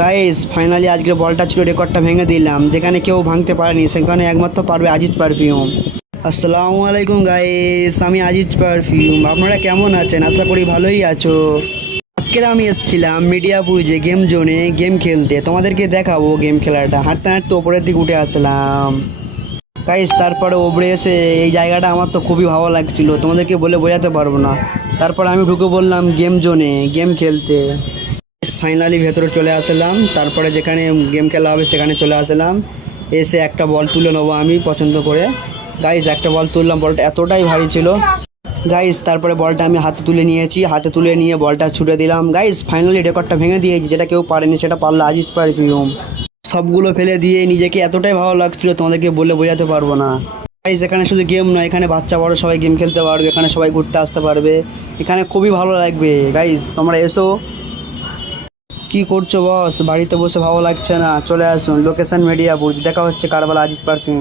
Guys finally আজকের বলটা ছিল রেকর্ডটা ভেঙে দিলাম, যেখানে কেউ ভাঙতে পারেনি সেখানে একমাত্র পারবে আজিজ পারফিউম। আসসালামু আলাইকুম গাইস, আমি আজিজ পারফিউম। আপনারা কেমন আছেন? আশা করি ভালোই আছো। আজকের আমি এসেছিলাম মিডিয়াপুরে গেম জোনে গেম খেলতে, তোমাদেরকে দেখাবো গেম খেলাটা। হাঁটতে হাঁটতে ওপরের দিকে উঠে আসলাম গাইস। তারপরে ওপরে এসে এই জায়গাটা আমার তো খুবই ভালো লাগছিল, তোমাদেরকে বলে বোঝাতে পারবো না। তারপর আমি ঢুকে বললাম গেম জোনে গেম খেলতে। ফাইনালি ভেতরে চলে আসলাম, তারপরে যেখানে গেম খেলা হবে সেখানে চলে আসলাম। এসে একটা বল তুলে নেবো আমি পছন্দ করে। গাইস একটা বল তুললাম, বলটা এতটাই ভারী ছিল গাইস। তারপরে বলটা আমি হাতে তুলে নিয়েছি, হাতে তুলে নিয়ে বলটা ছুটে দিলাম গাইস। ফাইনালি রেকর্ডটা ভেঙে দিয়েছি, যেটা কেউ পারেনি সেটা পারলো আজিজ পারফিউম। সবগুলো ফেলে দিয়ে নিজেকে এতটাই ভালো লাগছিল, তোমাদেরকে বলে বোঝাতে পারবো না গাইস। এখানে শুধু গেম নয়, এখানে বাচ্চা বড় সবাই গেম খেলতে পারবে, এখানে সবাই ঘুরতে আসতে পারবে, এখানে খুবই ভালো লাগবে গাইস। তোমরা এসো। কি করছো বস? বাড়িতে বসে ভালো লাগছে না? চলে আসুন লোকেশন মিডিয়াপুর। দেখা হচ্ছে কারবালা আজিজ পার্কিং।